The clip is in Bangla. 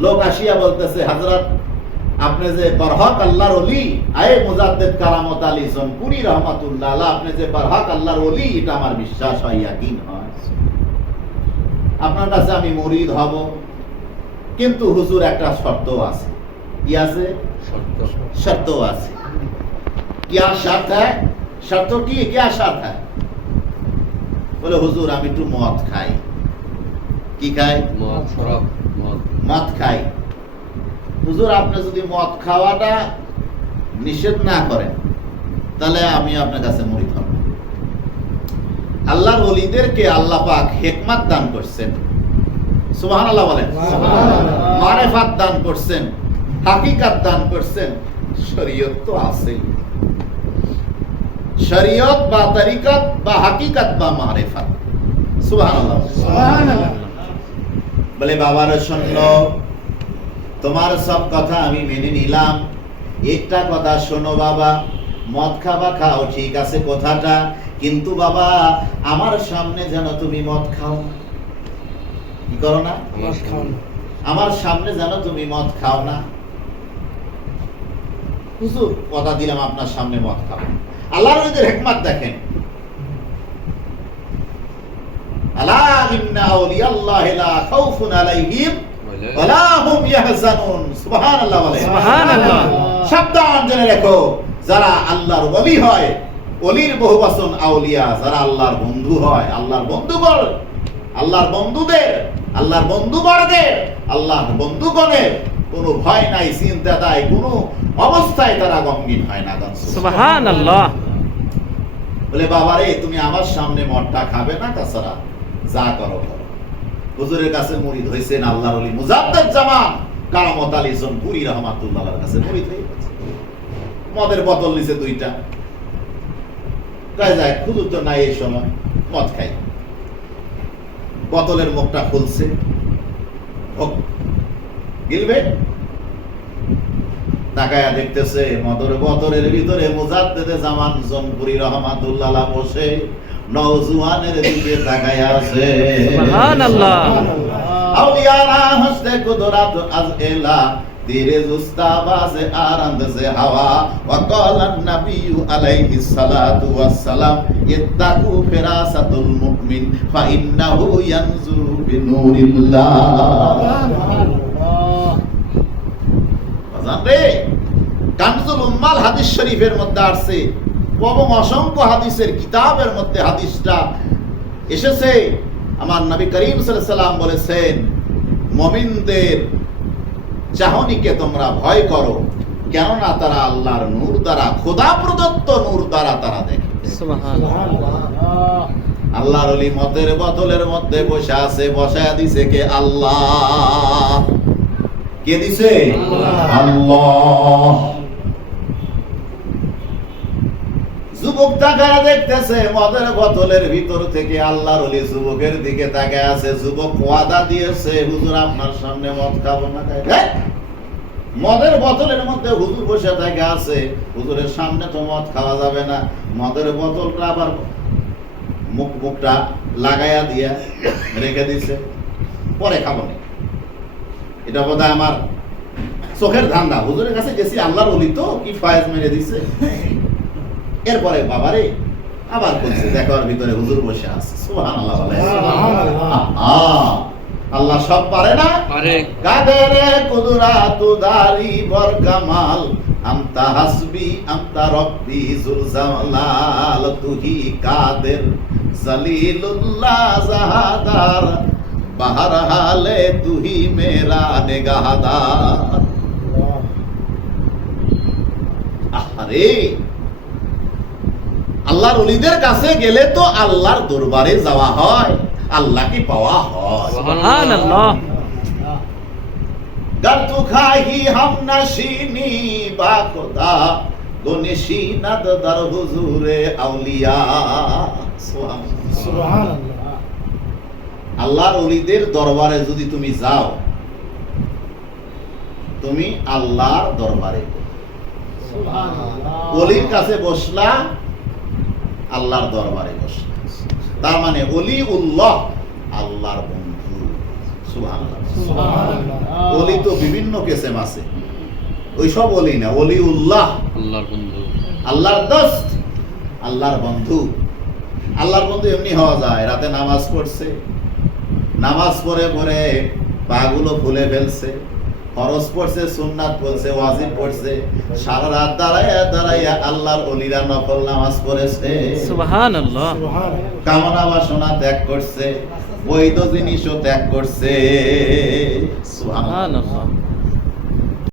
লোক আসিয়া বলতেছে হাজরত আপনি যে বরহক আল্লাহর অলি আয়ে মুজাদ্দেদ কারামত আলী জনপুরি রহমাতুল্লাহ আলাহ, আপনি যে বরহক আল্লাহর অলি এটা আমার বিশ্বাস হয় ইয়াকিন হয় আপনার কাছে আমি মুরিদ হব কিন্তু হুজুর একটা শর্ত আছে কি আছে সত্য शर्त আছে क्या शर्त है शर्त की क्या शर्त है বলে হুজুর আমি একটু মদ খাই কি খাই মদ শরাব মদ খাই। হুজুর আপনি যদি মদ খাওয়াটা নিষেধ না করেন তাহলে আমি আপনার কাছে মরিত হব আল্লাহর ওলিদেরকে আল্লাহ পাক হেকমাত দান করছেন। সুবহানাল্লাহ বলেন। মারেফাত দান করছেন। হাকিকাত দান করছেন। শরীয়ত তো আছেই। শরীয়ত বা তরিকত বা হাকিকাত বা মারেফাত। সুবহানাল্লাহ। সুবহানাল্লাহ। বলে বাবার শূন্য। তোমার সব কথা আমি মেনে নিলাম। একটা কথা শোনো বাবা মদ খাবা খাও ঠিক আছে কথাটা। কিন্তু বাবা আমার সামনে যেন তুমি মদ খাও কি করো না? আমার সামনে। যেন তুমি মদ খাও না। হুজুর কথা দিলাম আপনার সামনে মদ খাব। আল্লাহর ওদের হেকমত দেখেন আলা ইন্না আউলিয়াল্লাহি লা খাউফুন আলাইহিম ওয়ালা হুম ইয়াহজানুন। সুবহানাল্লাহ বলে। সুবহানাল্লাহ। সাবধান জেনে রেখো যারা আল্লাহর ওলি হয় ওলির বহু বচন আউলিয়া যারা আল্লাহর বন্ধু হয় আল্লাহর বন্ধুগণ আল্লাহর বন্ধুদের আল্লাহর বন্ধুবর্গের আল্লাহর বন্ধুগণের কোনো ভয় নাই চিন্তা নাই কোনো অবস্থায় তারা গমগীন হয় না সুবহানাল্লাহ। বলে বাবারে তুমি আমার সামনে মদটা খাবে না তাছাড়া যা করো করো। হুজুরের কাছে মুরিদ হয়েছেন আল্লাহর মুজাদ্দাদ জামান কারামত আলী রহমাতুল্লাহর কাছে মুরিদ হয়ে গেছে। মদের নিছে দুইটা। যায় তো নাই এই সময়, মদ খাই। বোতলের মুখটা খুলছে। গিলবে? তাকায়া দেখতেছে, মদর বতরের ভিতরে মুজাদ্দেদে জামান জনপুরি রহমাতুল্লাহ বসে। নওজুয়ানের দিকে তাকায় আছে। সুবহানাল্লাহ। আউলিয়ারা হস্তে কুদরাত আজ এলা তেরে জুস্তাবাজ আরান্দ সে হাওয়া। ওয়াকালান নাবিয়্যু আলাইহি সালাতু ওয়াসসালাম ইত্তাকু ফিরাসাতুল মুমিন ফা ইন্নাহু ইয়ানজুরু বিনুরিল্লাহ। সুবহানাল্লাহ রে কানজুল উম্মাল হাদিস শরীফের মধ্যে আছে এবং অসংখ্য হাদিসের কিতাবের মধ্যে হাদিসটা এসেছে। আমার নবী করিম সাল্লাম বলেছেন মমিনদের চাহনিকে তোমরা ভয় করো কেননা তারা আল্লাহর নূর দ্বারা খোদা প্রদত্ত নূর দ্বারা তারা দেখে। আল্লাহর অলি মতের বোতলের মধ্যে বসে আছে বসায়া দিছে কে আল্লাহ? কে দিছে? আল্লাহ। আল্লাহ যুবক তাকায় দেখতেছে, মদের বোতলের ভিতর থেকে আল্লাহর অলি যুবকের দিকে তাকায় আছে। যুবক ওয়াদা দিয়েছে, হুজুর, আপনার সামনে মদ খাব না। মদের বোতলের মধ্যে হুজুর বসে থাকে আছে। হুজুরের সামনে তো মদ খাওয়া যাবে না। মদের বোতলটা আবার মুখ মুখটা লাগাইয়া দিয়া রেখে দিছে। পরে খাব না। এটা বোধ আমার চোখের ধান্দা। হুজুরের কাছে গেছি, আল্লাহর বলি তো কি ফয়েজ মেরে দিছে। এরপরে বাবারে আবার বলছে দেখার ভিতরে হুজুর বসে আছে। সুবহানাল্লাহ বলে। আল্লাহ সব পারে না? পারে। কাদের কুদরাতু দারি বর কামাল আমতা হাসবি আমতা রব্বি জুল জালাল তুহি কাদের জলিলুল্লাহ জাহাদার বাহার হালে তুহি মেরা নেগাহাদার। আরে আল্লাহর অলিদের কাছে গেলে তো আল্লাহর দরবারে যাওয়া হয়। আল্লাহকে পাওয়া হয়? খাহি হাম নাশিনি বা খোদা গনেশি নাদ হুজুরে আউলিয়া। সুবহানাল্লাহ। আল্লাহর দরবারে যদি তুমি যাও তুমি আল্লাহর দরবারে। অলির কাছে বসলা আল্লাহর দরবারে বসে। তার মানে অলি উল্লাহ আল্লাহর বন্ধু। সুবহানাল্লাহ। সুবহানাল্লাহ। অলি তো বিভিন্ন কেসেম আছে। ওই সব অলি না অলি উল্লাহ আল্লাহর বন্ধু। আল্লাহর দোস্ত আল্লাহর বন্ধু। আল্লাহর বন্ধু এমনি হওয়া যায় রাতে নামাজ পড়ছে। নামাজ পড়ে পড়ে পাগুলো ফুলে ফেলছে। খরচ পড়ছে সুন্নাত পড়ছে ওয়াজিব পড়ছে। সারা রাত দাঁড়াইয়া দাঁড়াইয়া আল্লাহর অলিরা নফল নামাজ পড়েছে। সুবহানাল্লাহ। কামনা বাসনা ত্যাগ করছে বৈধ জিনিসও ত্যাগ করছে। সুবহানাল্লাহ।